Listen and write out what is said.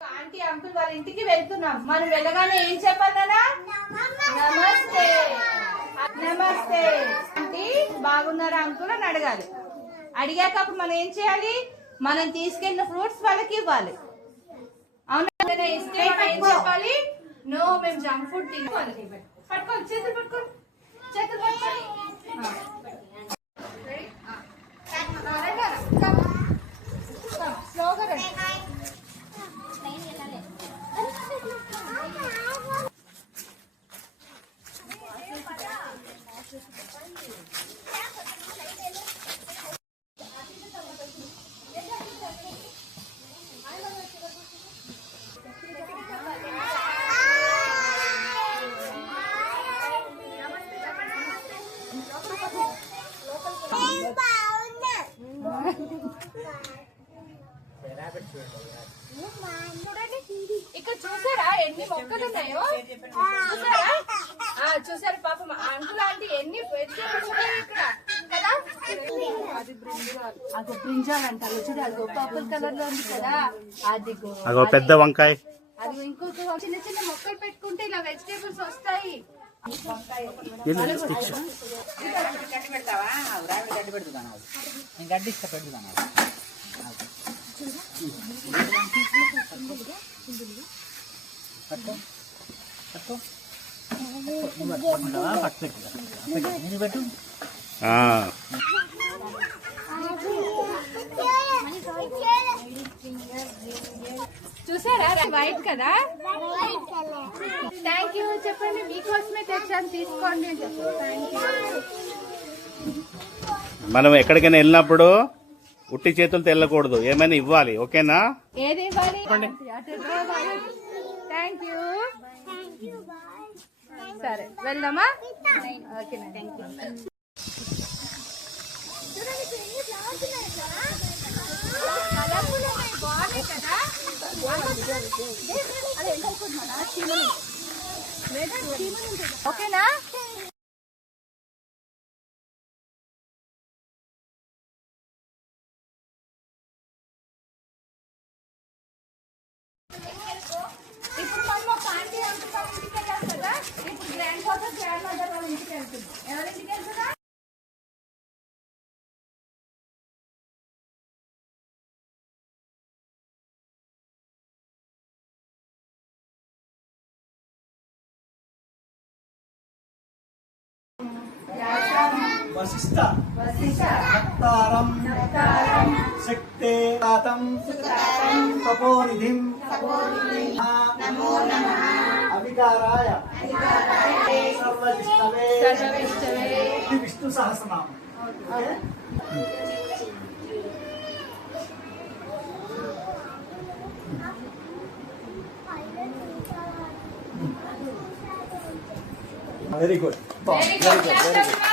Aunty uncle వాళ్ళ ఇంటికి వెళ్తున్నాం. మనం వెళ్ళగానే ఏం చెప్పాలన్నా నమస్తే నమస్తే ఆంటీ బాగున్నారా అంకుల్ అని అడగాలి. అడిగాక అప్పుడు మనం ఏం చేయాలి, మనం తీసుకెళ్ళిన ఫ్రూట్స్ వాళ్ళకి ఇవ్వాలి. అవునా? ఇస్తే ఏం చెప్పాలి, నో మేము జంక్ ఫుడ్ తినాలి. పట్టుకోండి, చేతులు పట్టుకోండి, చేతులు పట్టుకోండి. స్లోగా రండి. ఇక్కడ చూసారా ఎన్ని మొక్కలు ఉన్నాయో? చూసారా? చూసారు పాపం అంకుల్ ఆంటీ ఎన్ని వెజిటేబుల్స్ ఉన్నాయి ఇక్కడ కదా. అది బ్రింజాల్ అంటారు చూడ, అది పర్పుల్ కలర్ లో ఉంది కదా. అదిగో పెద్ద వంకాయ. అది ఇంకొక చిన్న చిన్న మొక్కలు పెట్టుకుంటే ఇలా వెజిటేబుల్స్ వస్తాయి. గడ్డి పెడతావా? గడ్డి పెడుతున్నాను, నేను గడ్డి ఇస్తా పెడుతున్నాను. పెట్టు. చూసారా వైట్ కదా. థ్యాంక్ యూ చెప్పండి, మీకోసమే తెచ్చాను తీసుకోండి అని చెప్పండి. Thank you. మనం ఎక్కడికైనా వెళ్ళినప్పుడు ఉట్టి చేతులతో వెళ్ళకూడదు, ఏమైనా ఇవ్వాలి. ఓకేనా? ఏది ఇవ్వాలి? Thank you. సరే వెళ్దామా? Okay thank you. బాగున్నాయి కదా. ఓకేనా? ఇప్పుడు మనం ఒక ఆంటీ అంకుల్ వాళ్ళ ఇంటికి వెళ్ళాం కదా. ఇప్పుడు గ్రాండ్ ఫాదర్ గ్రాండ్ మదర్ వాళ్ళ ఇంటికి వెళ్తున్నాం. ఎవరింటికి వెళ్తున్నా? వశిష్ఠ భక్తారం శక్తే తపోనిధిం అవికారాయ సర్వవిష్ణవే Vishnu Sahasranamam. Very good, very good, very good.